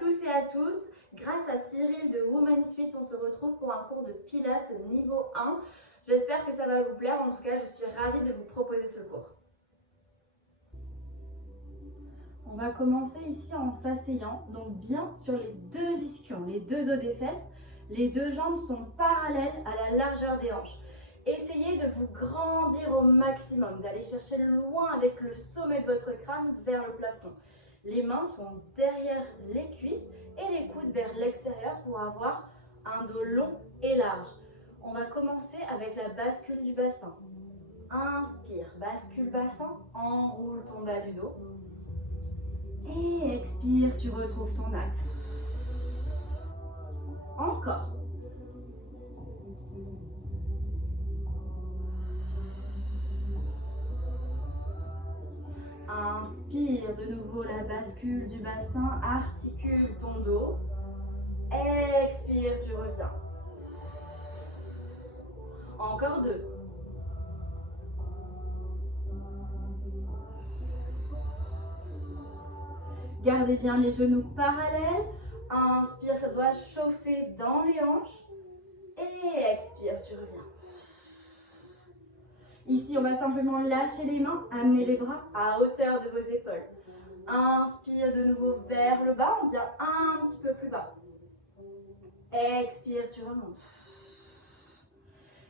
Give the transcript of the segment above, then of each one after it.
tous et à toutes. Grâce à Cyril de Women's Fit, on se retrouve pour un cours de Pilates niveau 1. J'espère que ça va vous plaire. En tout cas, je suis ravie de vous proposer ce cours. On va commencer ici en s'asseyant, donc bien sur les deux ischions, les deux os des fesses. Les deux jambes sont parallèles à la largeur des hanches. Essayez de vous grandir au maximum, d'aller chercher loin avec le sommet de votre crâne vers le plafond. Les mains sont derrière les cuisses et les coudes vers l'extérieur pour avoir un dos long et large. On va commencer avec la bascule du bassin. Inspire, bascule bassin, enroule ton bas du dos. Et expire, tu retrouves ton axe. Encore. Inspire de nouveau la bascule du bassin, articule ton dos. Expire, tu reviens. Encore deux. Gardez bien les genoux parallèles. Inspire, ça doit chauffer dans les hanches. Et expire, tu reviens. Ici, on va simplement lâcher les mains, amener les bras à hauteur de vos épaules. Inspire de nouveau vers le bas, on vient un petit peu plus bas. Expire, tu remontes.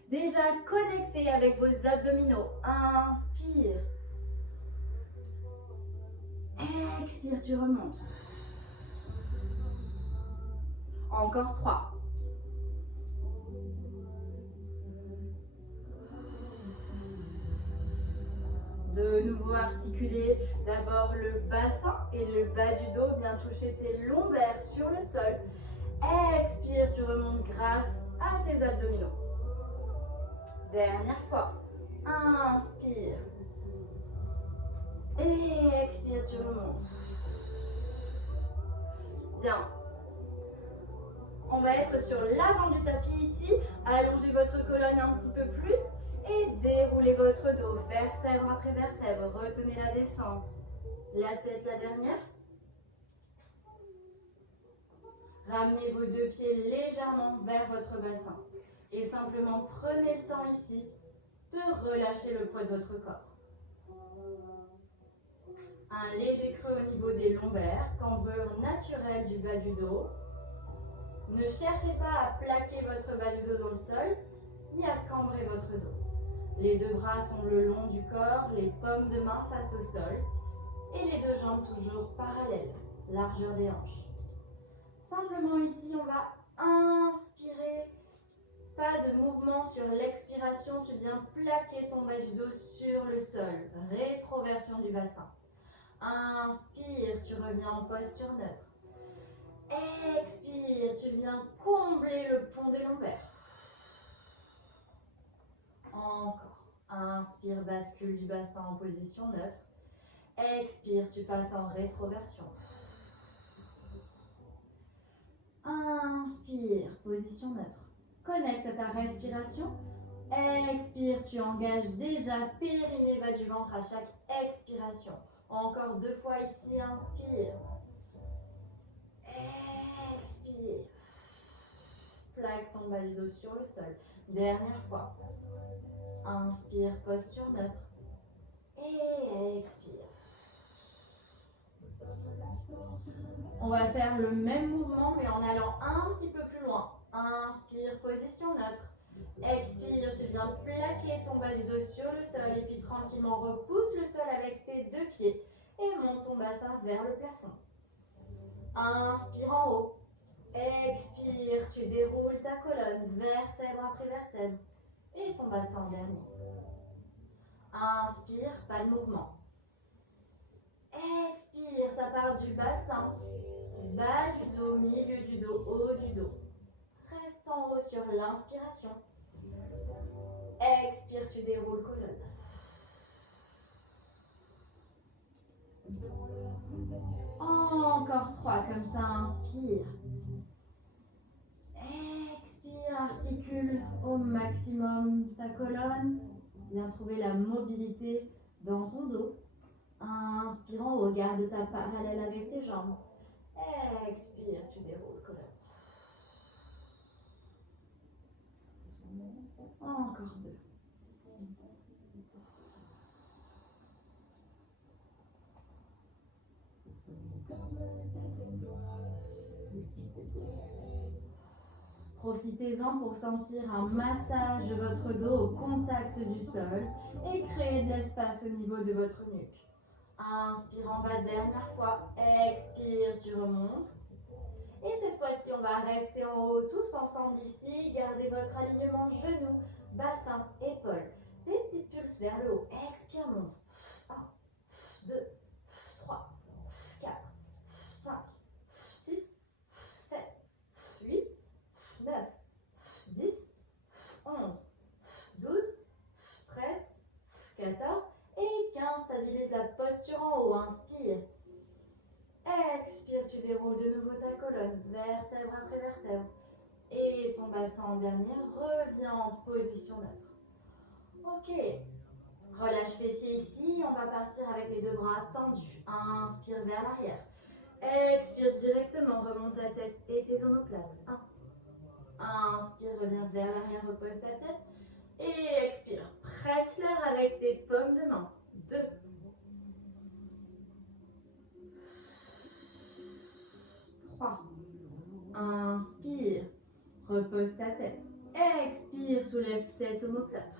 Déjà connecté avec vos abdominaux. Inspire. Expire, tu remontes. Encore 3. De nouveau articuler d'abord le bassin et le bas du dos. Viens toucher tes lombaires sur le sol. Expire, tu remontes grâce à tes abdominaux. Dernière fois. Inspire. Et expire, tu remontes. Bien. On va être sur l'avant du tapis ici. Allongez votre colonne un petit peu plus. Et déroulez votre dos, vertèbre après vertèbre. Retenez la descente. La tête, la dernière. Ramenez vos deux pieds légèrement vers votre bassin. Et simplement prenez le temps ici de relâcher le poids de votre corps. Un léger creux au niveau des lombaires, cambrure naturelle du bas du dos. Ne cherchez pas à plaquer votre bas du dos dans le sol, ni à cambrer votre dos. Les deux bras sont le long du corps, les paumes de main face au sol et les deux jambes toujours parallèles, largeur des hanches. Simplement ici, on va inspirer, pas de mouvement sur l'expiration, tu viens plaquer ton bas du dos sur le sol, rétroversion du bassin. Inspire, tu reviens en posture neutre. Expire, tu viens combler le pont des lombaires. Encore. Inspire, bascule du bassin en position neutre. Expire, tu passes en rétroversion. Inspire, position neutre. Connecte à ta respiration. Expire, tu engages déjà périnée bas du ventre à chaque expiration. Encore 2 fois ici, inspire. Expire. Plaque ton bas du dos sur le sol. Dernière fois. Inspire, posture neutre. Et expire. On va faire le même mouvement mais en allant un petit peu plus loin. Inspire, position neutre. Expire, tu viens plaquer ton bas du dos sur le sol et puis tranquillement repousse le sol avec tes deux pieds et monte ton bassin vers le plafond. Inspire en haut. Expire, tu déroules ta colonne, vertèbre après vertèbre et ton bassin en dernier. Inspire, pas de mouvement. Expire, ça part du bassin, bas du dos, milieu du dos, haut du dos. Reste en haut sur l'inspiration. Expire, tu déroules colonne. Encore 3, comme ça, inspire. Expire, articule au maximum ta colonne. Viens trouver la mobilité dans ton dos. Inspire en haut, garde ta parallèle avec tes jambes. Expire, tu déroules, colonne. Encore 2. Profitez-en pour sentir un massage de votre dos au contact du sol et créer de l'espace au niveau de votre nuque. Inspire en bas, dernière fois. Expire, tu remontes. Et cette fois-ci, on va rester en haut tous ensemble ici. Gardez votre alignement genoux, bassin, épaules. Des petites pulses vers le haut. Expire, monte. 1, 2, 3, 4, 5, 6, 7, 8, 9, 10, 11, 12, 13, 14 et 15. Stabilise la posture en haut. Inspire. Expire, tu déroules de nouveau ta colonne, vertèbre après vertèbre. Et ton bassin en dernier revient en position neutre. Ok. Relâche fessier ici. On va partir avec les deux bras tendus. Inspire vers l'arrière. Expire directement, remonte ta tête et tes omoplates. 1. Inspire, reviens vers l'arrière, repose ta tête. Et expire, presse l'air avec tes paumes de main. 2. 3. Inspire, repose ta tête. Expire, soulève tête, omoplate.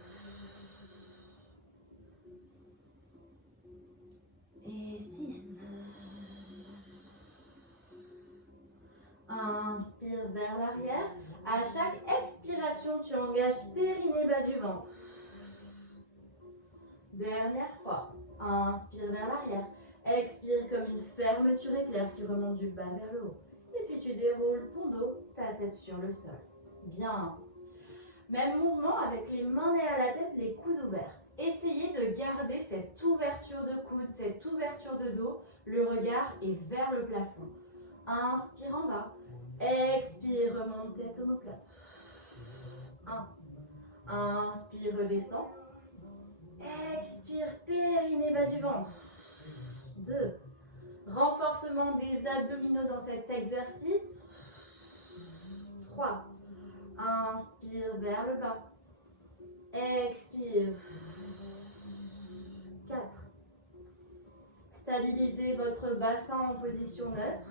Et 6. Inspire vers l'arrière. À chaque expiration, tu engages périnée bas du ventre. Dernière fois. Inspire vers l'arrière. Expire comme une fermeture éclair. Tu remontes du bas vers le haut. Et puis tu déroules ton dos, ta tête sur le sol. Bien. Même mouvement avec les mains derrière la tête, les coudes ouverts. Essayez de garder cette ouverture de coude, cette ouverture de dos. Le regard est vers le plafond. Inspire en bas. Expire, remonte tête omoplate. 1. Inspire, redescend. Expire, périnée bas du ventre. 2. Renforcement des abdominaux dans cet exercice. 3. Inspire vers le bas. Expire. 4. Stabilisez votre bassin en position neutre.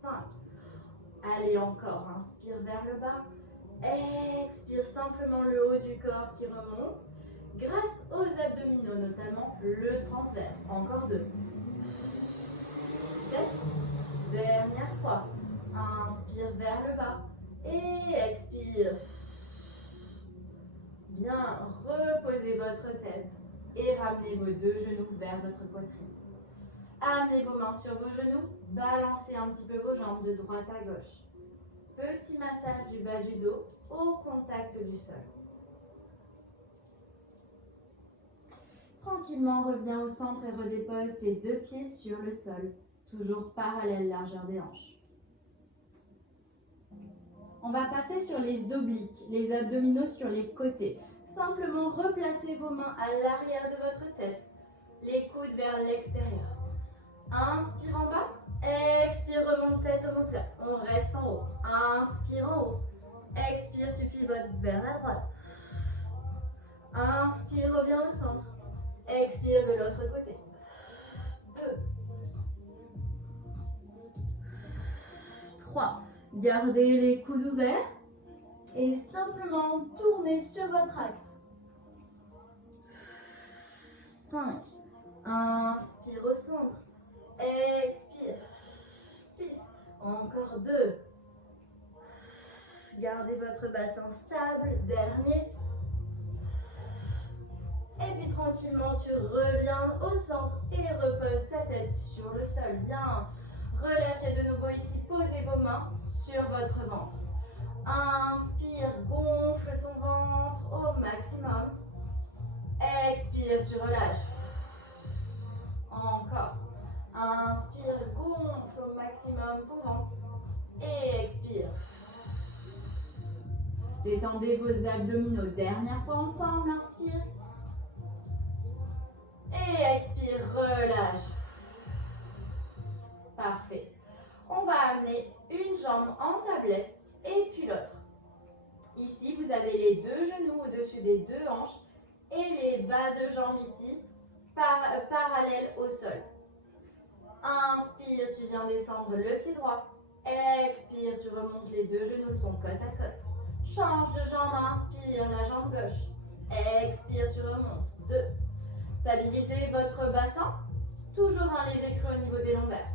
5. Allez encore, inspire vers le bas. Expire simplement le haut du corps qui remonte. Grâce aux abdominaux, notamment le transverse. Encore 2. 7. Dernière fois. Inspire vers le bas. Et expire. Bien, reposez votre tête. Et ramenez vos deux genoux vers votre poitrine. Amenez vos mains sur vos genoux. Balancez un petit peu vos jambes de droite à gauche. Petit massage du bas du dos au contact du sol. Tranquillement, reviens au centre et redépose tes deux pieds sur le sol. Toujours parallèle largeur des hanches. On va passer sur les obliques, les abdominaux sur les côtés. Simplement replacez vos mains à l'arrière de votre tête. Les coudes vers l'extérieur. Inspire en bas. Expire, remonte tête omoplate. On reste en haut. Inspire en haut. Expire, tu pivotes vers la droite. Inspire, reviens au centre. Expire de l'autre côté. 2. 3. Gardez les coudes ouverts. Et simplement tournez sur votre axe. 5. Inspire au centre. Expire. 6. Encore 2. Gardez votre bassin stable. Dernier. Et puis tranquillement, tu reviens au centre et repose ta tête sur le sol. Bien. Relâchez de nouveau ici. Posez vos mains sur votre ventre. Inspire, gonfle ton ventre au maximum. Expire, tu relâches. Encore. Inspire, gonfle au maximum ton ventre. Et expire. Détendez vos abdominaux. Dernière fois ensemble. Inspire. Et expire, relâche. Parfait. On va amener une jambe en tablette et puis l'autre. Ici, vous avez les deux genoux au-dessus des deux hanches et les bas de jambes ici, parallèles au sol. Inspire, tu viens descendre le pied droit. Expire, tu remontes, les deux genoux sont côte à côte. Change de jambe, inspire, la jambe gauche. Expire, tu remontes. 2. Stabilisez votre bassin. Toujours un léger creux au niveau des lombaires.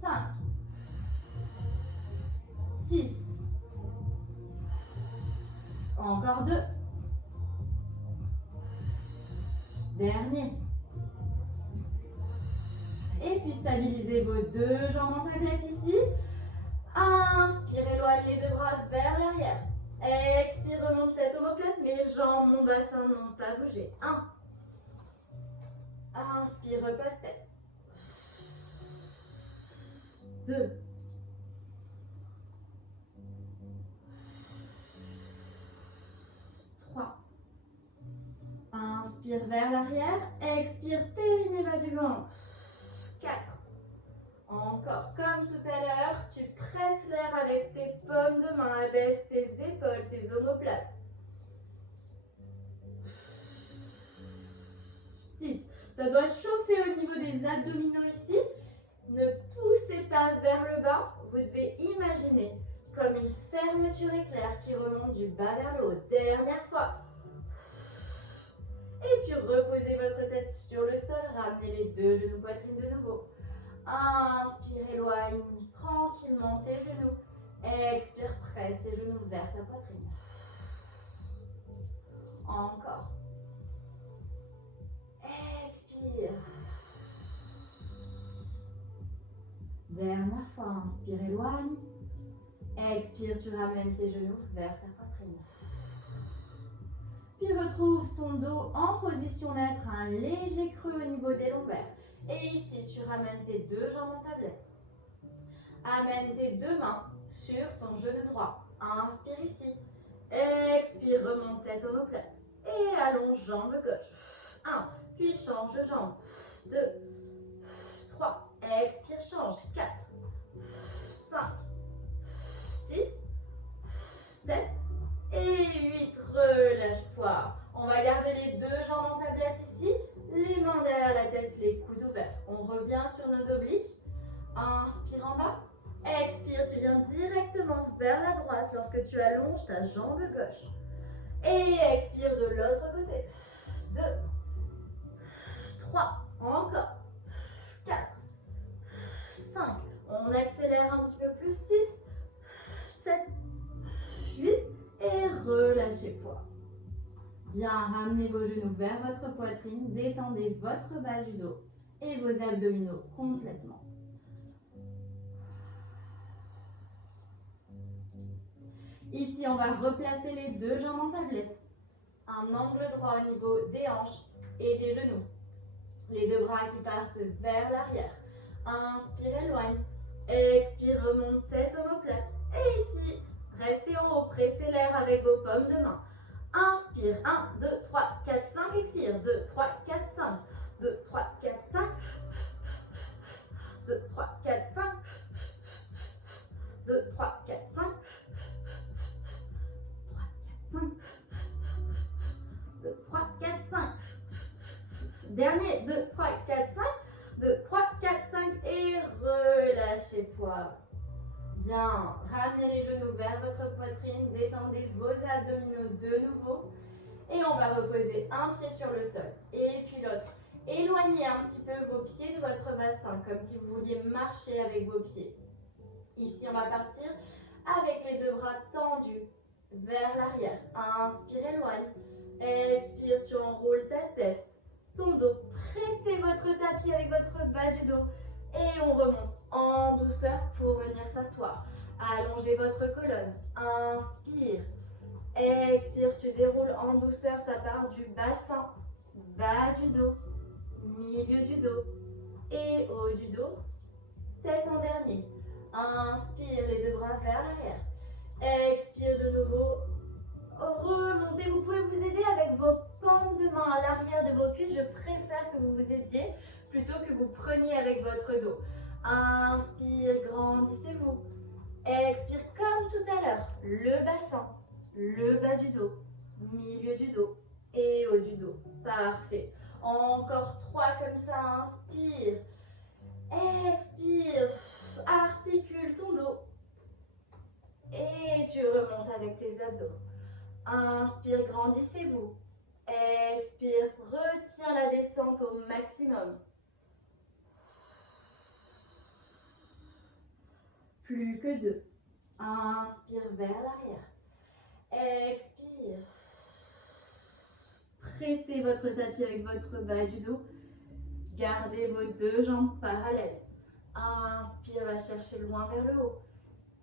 5. 6. Encore 2. Dernier. Et puis stabilisez vos deux jambes en tablette ici. Inspire, éloigne les deux bras vers l'arrière. Expire, remonte tête omoplate. Mes jambes, mon bassin n'ont pas bougé. 1. Inspire, repasse tête. 2. 3. Inspire vers l'arrière. Expire, périnée bas du ventre. 4. Encore, comme tout à l'heure, tu presses l'air avec tes paumes de main, abaisse tes épaules, tes omoplates. 6. Ça doit chauffer au niveau des abdominaux ici. Ne poussez pas vers le bas. Vous devez imaginer comme une fermeture éclair qui remonte du bas vers le haut. Dernière fois. Et puis reposez votre tête sur le sol. Ramenez les deux genoux poitrine de nouveau. Inspire, éloigne tranquillement tes genoux. Expire, presse tes genoux vers ta poitrine. Encore. Expire. Dernière fois, inspire, éloigne. Expire, tu ramènes tes genoux vers ta poitrine. Puis retrouve ton dos en position neutre, un léger creux au niveau des lombaires. Et ici, tu ramènes tes deux jambes en tablette. Amène tes deux mains sur ton genou droit. Inspire ici. Expire, remonte tête omoplate. Et allonge jambe gauche. 1. Puis change de jambe. 2. 3. Expire, change. 4. 5. 6. 7. Et 8. Relâche poids. On va garder les deux jambes en tablette ici. Les mains derrière la tête, les coudes ouverts. On revient sur nos obliques. Inspire en bas. Expire, tu viens directement vers la droite lorsque tu allonges ta jambe gauche. Et expire de l'autre côté. 2. 3. Encore. 4. 5. On accélère un petit peu plus. 6. 7. 8. Et relâchez poids. Bien, ramenez vos genoux vers votre poitrine, détendez votre bas du dos et vos abdominaux complètement. Ici, on va replacer les deux jambes en tablette. Un angle droit au niveau des hanches et des genoux. Les deux bras qui partent vers l'arrière. Inspire, éloigne. Expire, remonte tête omoplate. Et ici, restez en haut, pressez l'air avec vos paumes de main. Inspire, 1, 2, 3, 4, 5, expire, 2, 3, 4, 5, 2, 3, 4, 5, 2, 3, 4, 5, 2, 3, 4, 5, 2, 3, 4, 5, dernier, 2, 3, 4, 5, 2, 3, 4, 5 et relâchez poids. Bien, ramenez les genoux vers votre poitrine, détendez vos abdominaux de nouveau. Et on va reposer un pied sur le sol et puis l'autre. Éloignez un petit peu vos pieds de votre bassin, comme si vous vouliez marcher avec vos pieds. Ici, on va partir avec les deux bras tendus vers l'arrière. Inspire, éloigne. Expire, tu enroules ta tête, ton dos. Pressez votre tapis avec votre bas du dos. Et on remonte en douceur pour venir s'asseoir. Allongez votre colonne. Inspire. Expire, tu déroules en douceur. Ça part du bassin, bas du dos, milieu du dos et haut du dos. Tête en dernier. Inspire, les deux bras vers l'arrière. Expire de nouveau. Remontez. Vous pouvez vous aider avec vos paumes de dédié plutôt que vous preniez avec votre dos. Inspire, grandissez-vous. Expire comme tout à l'heure. Le bassin, le bas du dos, milieu du dos et haut du dos. Parfait. Encore 3 comme ça. Inspire. Expire. Articule ton dos. Et tu remontes avec tes abdos. Inspire, grandissez-vous. Expire, retiens la descente au maximum. Plus que 2. Inspire vers l'arrière. Expire. Pressez votre tapis avec votre bas du dos. Gardez vos 2 jambes parallèles. Inspire, va chercher loin vers le haut.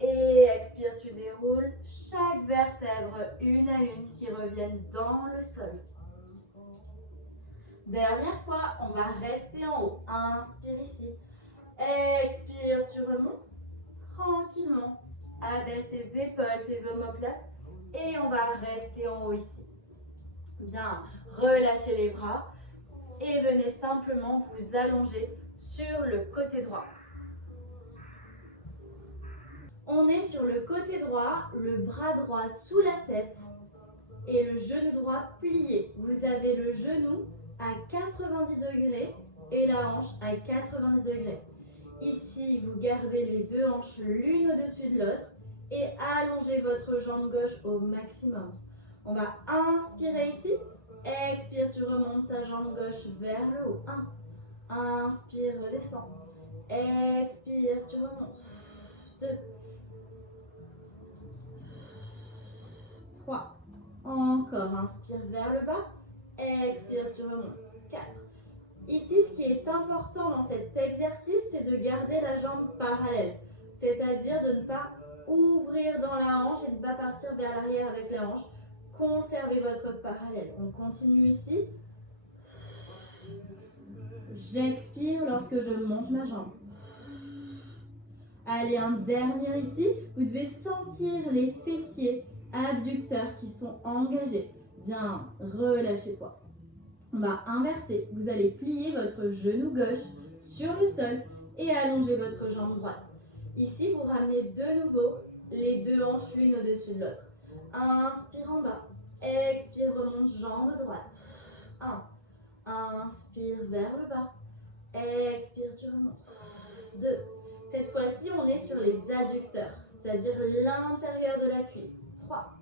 Et expire, tu déroules chaque vertèbre une à une qui reviennent dans le sol. Dernière fois, on va rester en haut. Inspire ici. Expire, tu remontes tranquillement. Abaisse tes épaules, tes omoplates. Et on va rester en haut ici. Bien, relâchez les bras. Et venez simplement vous allonger sur le côté droit. On est sur le côté droit, le bras droit sous la tête et le genou droit plié. Vous avez le genou à 90 degrés et la hanche à 90 degrés. Ici, vous gardez les 2 hanches l'une au-dessus de l'autre et allongez votre jambe gauche au maximum. On va inspirer ici. Expire, tu remontes ta jambe gauche vers le haut. 1. Inspire, redescends. Expire, tu remontes. 2. 3. Encore, inspire vers le bas. Expire, tu remontes. 4. Ici, ce qui est important dans cet exercice, c'est de garder la jambe parallèle. C'est-à-dire de ne pas ouvrir dans la hanche et de ne pas partir vers l'arrière avec la hanche. Conservez votre parallèle. On continue ici. J'expire lorsque je monte ma jambe. Allez, un dernier ici. Vous devez sentir les fessiers abducteurs qui sont engagés. Bien, relâchez-toi. On va inverser. Vous allez plier votre genou gauche sur le sol et allonger votre jambe droite. Ici, vous ramenez de nouveau les 2 hanches l'une au-dessus de l'autre. Inspire en bas. Expire, remonte, jambe droite. 1. Inspire vers le bas. Expire, tu remontes. 2. Cette fois-ci, on est sur les adducteurs, c'est-à-dire l'intérieur de la cuisse. 3.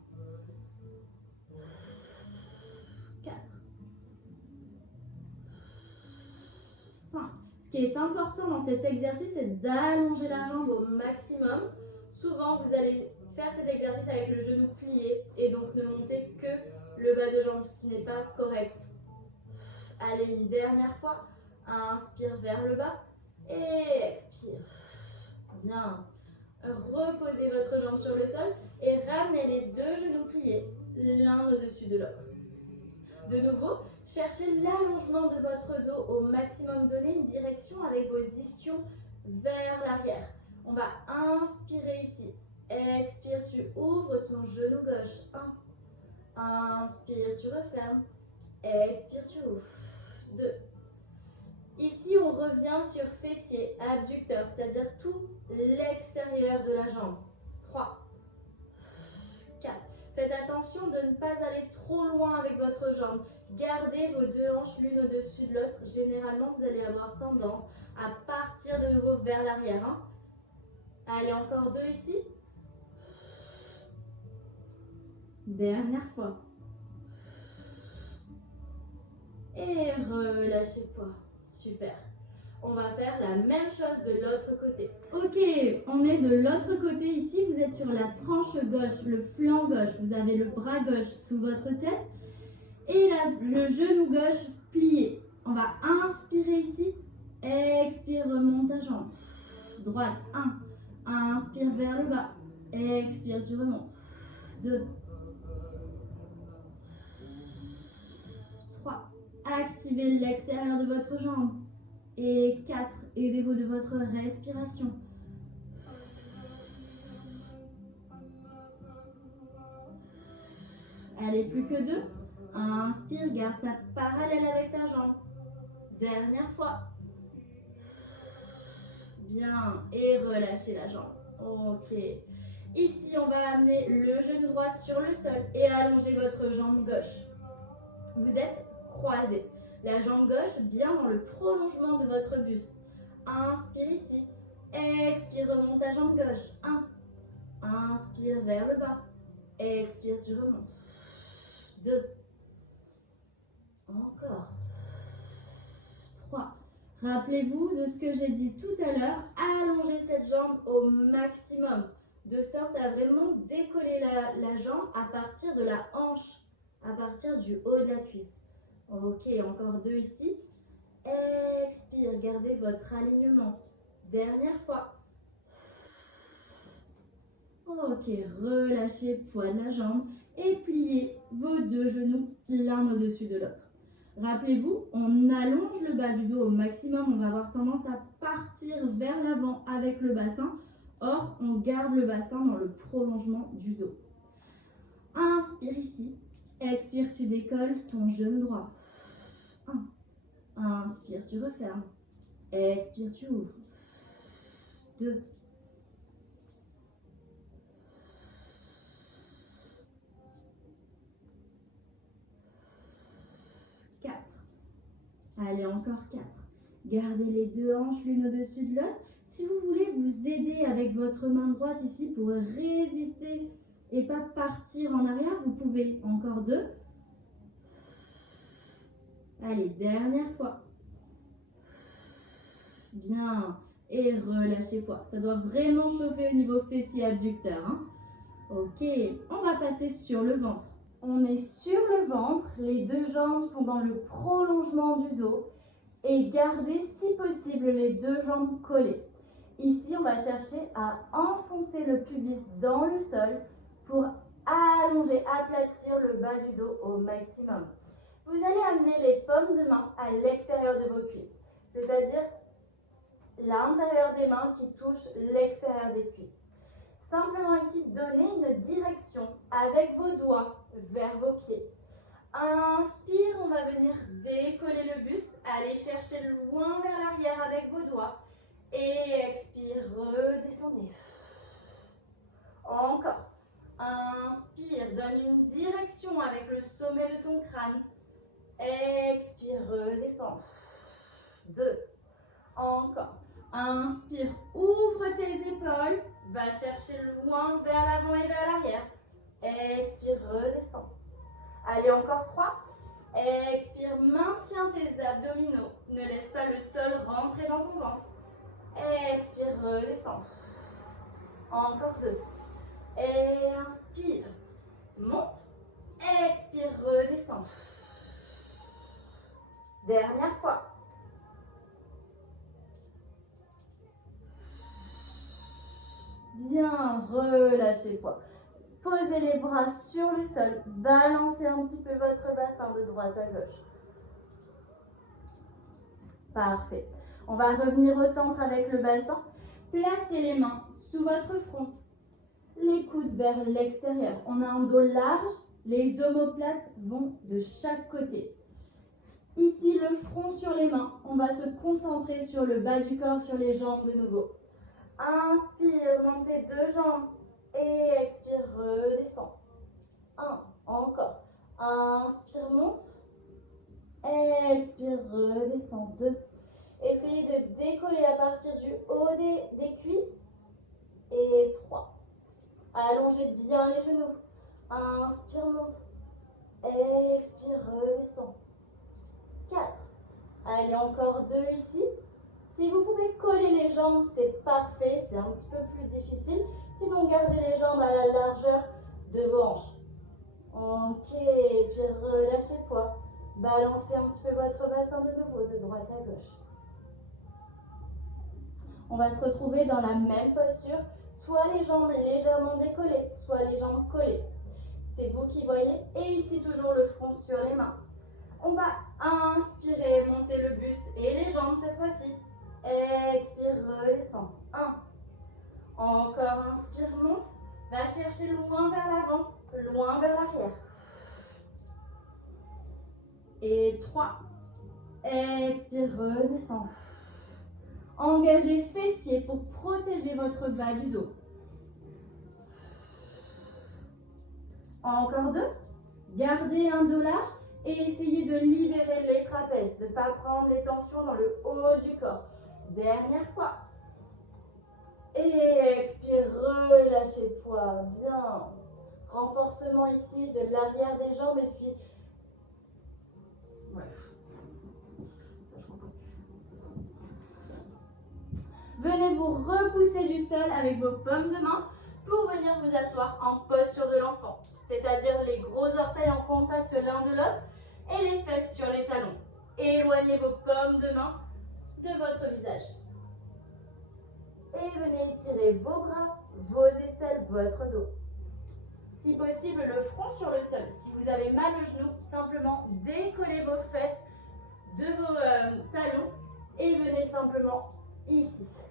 4. 5. Ce qui est important dans cet exercice, c'est d'allonger la jambe au maximum. Souvent, vous allez faire cet exercice avec le genou plié et donc ne monter que le bas de jambe, ce qui n'est pas correct. Allez, une dernière fois. Inspire vers le bas et expire. Bien. Reposez votre jambe sur le sol et ramenez les 2 genoux pliés, l'un au-dessus de l'autre. De nouveau, cherchez l'allongement de votre dos au maximum. Donnez une direction avec vos ischions vers l'arrière. On va inspirer ici. Expire, tu ouvres ton genou gauche. 1. Inspire, tu refermes. Expire, tu ouvres. 2. Ici, on revient sur fessier, abducteur, c'est-à-dire tout l'extérieur de la jambe. 3. 4. Faites attention de ne pas aller trop loin avec votre jambe. Gardez vos 2 hanches l'une au-dessus de l'autre. Généralement, vous allez avoir tendance à partir de nouveau vers l'arrière. Allez, encore 2 ici. Dernière fois. Et relâchez poids. Super. On va faire la même chose de l'autre côté. Ok, on est de l'autre côté ici. Vous êtes sur la tranche gauche, le flanc gauche. Vous avez le bras gauche sous votre tête et le genou gauche plié. On va inspirer ici. Expire, remonte ta jambe. Droite, 1. Inspire vers le bas. Expire, tu remontes. 2. 3. Activez l'extérieur de votre jambe. Et 4. Aidez-vous de votre respiration. Allez, plus que 2. Inspire, garde ta parallèle avec ta jambe. Dernière fois. Bien. Et relâchez la jambe. Ok. Ici, on va amener le genou droit sur le sol et allonger votre jambe gauche. Vous êtes croisés. La jambe gauche bien dans le prolongement de votre buste. Inspire ici. Expire, remonte ta jambe gauche. 1. Inspire vers le bas. Expire, tu remontes. 2. Encore. 3. Rappelez-vous de ce que j'ai dit tout à l'heure. Allongez cette jambe au maximum. De sorte à vraiment décoller la jambe à partir de la hanche. À partir du haut de la cuisse. Ok, encore 2 ici. Expire, gardez votre alignement. Dernière fois. Ok, relâchez le poids de la jambe et pliez vos 2 genoux l'un au-dessus de l'autre. Rappelez-vous, on allonge le bas du dos au maximum, on va avoir tendance à partir vers l'avant avec le bassin. Or, on garde le bassin dans le prolongement du dos. Inspire ici, expire, tu décolles ton genou droit. 1. Inspire, tu refermes. Expire, tu ouvres. 2. 4. Allez, encore 4. Gardez les 2 hanches l'une au-dessus de l'autre. Si vous voulez vous aider avec votre main droite ici pour résister et pas partir en arrière, vous pouvez. Encore 2. Allez, dernière fois. Bien. Et relâchez poids. Ça doit vraiment chauffer au niveau fessier abducteur. Hein. Ok, on va passer sur le ventre. On est sur le ventre, les 2 jambes sont dans le prolongement du dos et gardez si possible les 2 jambes collées. Ici, on va chercher à enfoncer le pubis dans le sol pour allonger, aplatir le bas du dos au maximum. Vous allez amener les paumes de main à l'extérieur de vos cuisses, c'est-à-dire l'intérieur des mains qui touche l'extérieur des cuisses. Simplement ici, donnez une direction avec vos doigts vers vos pieds. Inspire, on va venir décoller le buste, aller chercher loin vers l'arrière avec vos doigts. Et expire, redescendez. Encore. Inspire, donne une direction avec le sommet de ton crâne. Expire, redescends. 2. Encore. Inspire, ouvre tes épaules. Va chercher loin vers l'avant et vers l'arrière. Expire, redescends. Allez, encore 3. Expire, maintiens tes abdominaux. Ne laisse pas le sol rentrer dans ton ventre. Expire, redescends. Encore 2. Et inspire, monte. Expire, redescends. Dernière fois. Bien, relâchez poids. Posez les bras sur le sol. Balancez un petit peu votre bassin de droite à gauche. Parfait. On va revenir au centre avec le bassin. Placez les mains sous votre front. Les coudes vers l'extérieur. On a un dos large. Les omoplates vont de chaque côté. Ici, le front sur les mains. On va se concentrer sur le bas du corps, sur les jambes de nouveau. Inspire, montez 2 jambes. Et expire, redescends. 1, encore. Inspire, monte. Expire, redescends. 2. Essayez de décoller à partir du haut des cuisses. Et 3. Allongez bien les genoux. Inspire, monte. Expire, redescends. 4. Allez, encore 2 ici. Si vous pouvez coller les jambes, c'est parfait. C'est un petit peu plus difficile. Sinon, gardez les jambes à la largeur de vos hanches. Ok, puis relâchez le poids. Balancez un petit peu votre bassin de nouveau, de droite à gauche. On va se retrouver dans la même posture, soit les jambes légèrement décollées, soit les jambes collées. C'est vous qui voyez. Et ici, toujours le front sur les mains. On va inspirer, monter le buste et les jambes cette fois-ci. Expire, redescends. 1. Encore, inspire, monte. Va chercher loin vers l'avant, loin vers l'arrière. Et 3. Expire, redescend. Engagez fessiers pour protéger votre bas du dos. Encore 2. Gardez un dos large et essayez de libérer les trapèzes, de ne pas prendre les tensions dans le haut du corps. Dernière fois. Et expire, relâchez poids, bien. Renforcement ici de l'arrière des jambes et puis... Ouais. Venez vous repousser du sol avec vos paumes de main pour venir vous asseoir en posture de l'enfant. C'est-à-dire les gros orteils en contact l'un de l'autre et les fesses sur les talons. Éloignez vos paumes de main de votre visage. Et venez étirer vos bras, vos aisselles, votre dos. Si possible, le front sur le sol. Si vous avez mal au genou, simplement décollez vos fesses de vos talons et venez simplement ici.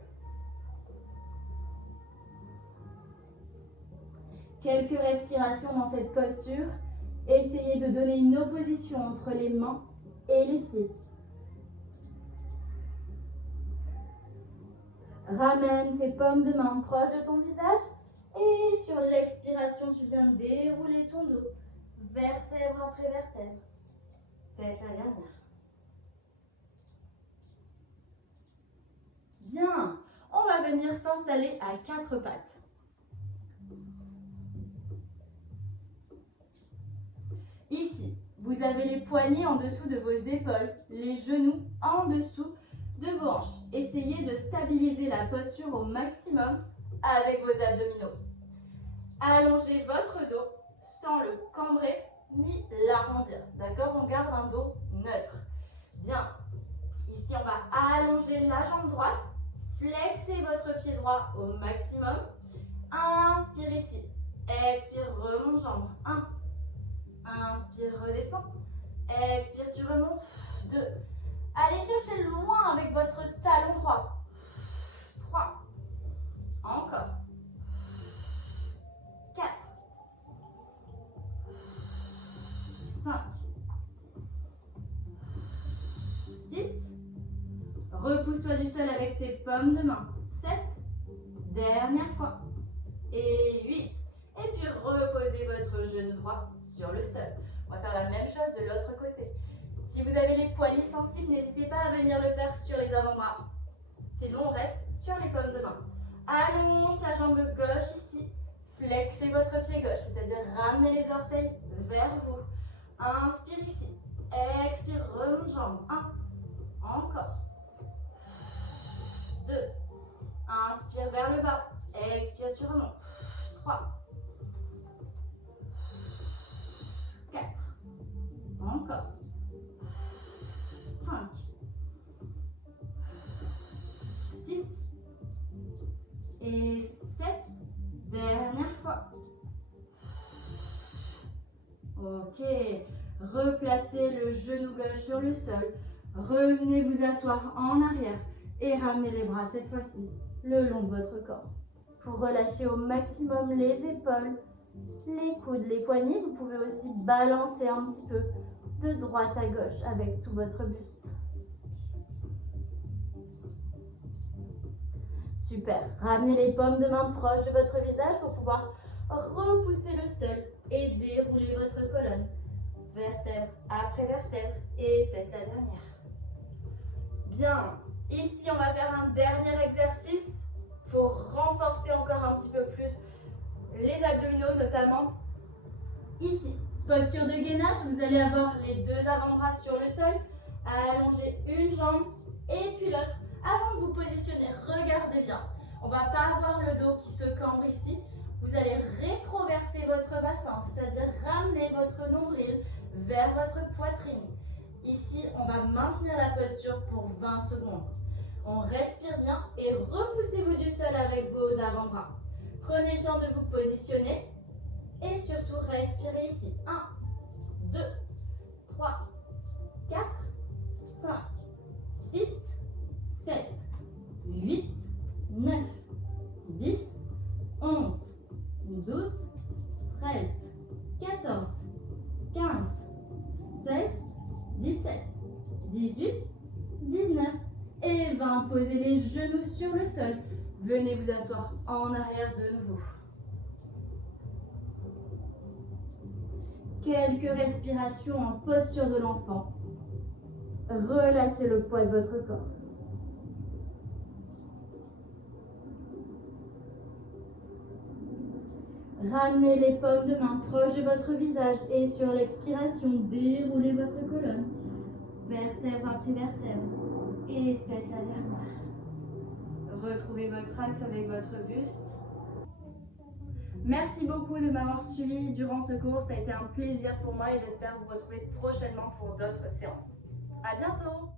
Quelques respirations dans cette posture. Essayez de donner une opposition entre les mains et les pieds. Ramène tes paumes de main proches de ton visage et sur l'expiration, tu viens dérouler ton dos, vertèbre après vertèbre. Faites la dernière. Bien, on va venir s'installer à 4 pattes. Ici, vous avez les poignets en dessous de vos épaules, les genoux en dessous de vos hanches. Essayez de stabiliser la posture au maximum avec vos abdominaux. Allongez votre dos sans le cambrer ni l'arrondir. D'accord? On garde un dos neutre. Bien. Ici, on va allonger la jambe droite. Flexez votre pied droit au maximum. Inspire ici. Expire, remonte jambe. 1. Inspire, redescend. Expire, tu remontes. 2. Allez chercher loin avec votre talon droit. 3. Encore. 4. 5. 6. Repousse-toi du sol avec tes paumes de main. 7. Dernière fois. Et 8. Et puis reposez votre genou droit sur le sol. On va faire la même chose de l'autre côté. Si vous avez les poignets sensibles, n'hésitez pas à venir le faire sur les avant-bras. Sinon, on reste sur les paumes de main. Allonge ta jambe gauche ici. Flexez votre pied gauche, c'est-à-dire ramenez les orteils vers vous. Inspire ici. Expire, remonte jambe. 1. Encore. 2. Inspire vers le bas. Expire, tu remontes. 3. 4. Encore. 5. 6. Et 7. Dernière fois. Ok. Replacez le genou gauche sur le sol. Revenez vous asseoir en arrière et ramenez les bras cette fois-ci le long de votre corps. Pour relâcher au maximum les épaules, les coudes, les poignets, vous pouvez aussi balancer un petit peu de droite à gauche avec tout votre buste. Super. Ramenez les paumes de main proches de votre visage pour pouvoir repousser le sol et dérouler votre colonne. Vertèbre après vertèbre et faites la dernière. Bien. Ici, on va faire un dernier exercice pour renforcer encore un petit peu plus les abdominaux, notamment ici. Posture de gainage, vous allez avoir les deux avant-bras sur le sol, allonger une jambe et puis l'autre. Avant de vous positionner, regardez bien. On ne va pas avoir le dos qui se cambre ici. Vous allez rétroverser votre bassin, c'est-à-dire ramener votre nombril vers votre poitrine. Ici, on va maintenir la posture pour 20 secondes. On respire bien et repoussez-vous du sol avec vos avant-bras. Prenez le temps de vous positionner et surtout respirez ici. 1, 2, 3, 4, 5, 6, 7, 8, 9, 10, 11, 12, 13, 14, 15, 16, 17, 18, 19 et 20. Posez les genoux sur le sol. Venez vous asseoir en arrière de nouveau. Quelques respirations en posture de l'enfant. Relâchez le poids de votre corps. Ramenez les paumes de main proches de votre visage et sur l'expiration, déroulez votre colonne. Vertèbre après vertèbre et tête la dernière. Retrouvez votre axe avec votre buste. Merci beaucoup de m'avoir suivi durant ce cours. Ça a été un plaisir pour moi et j'espère vous retrouver prochainement pour d'autres séances. À bientôt!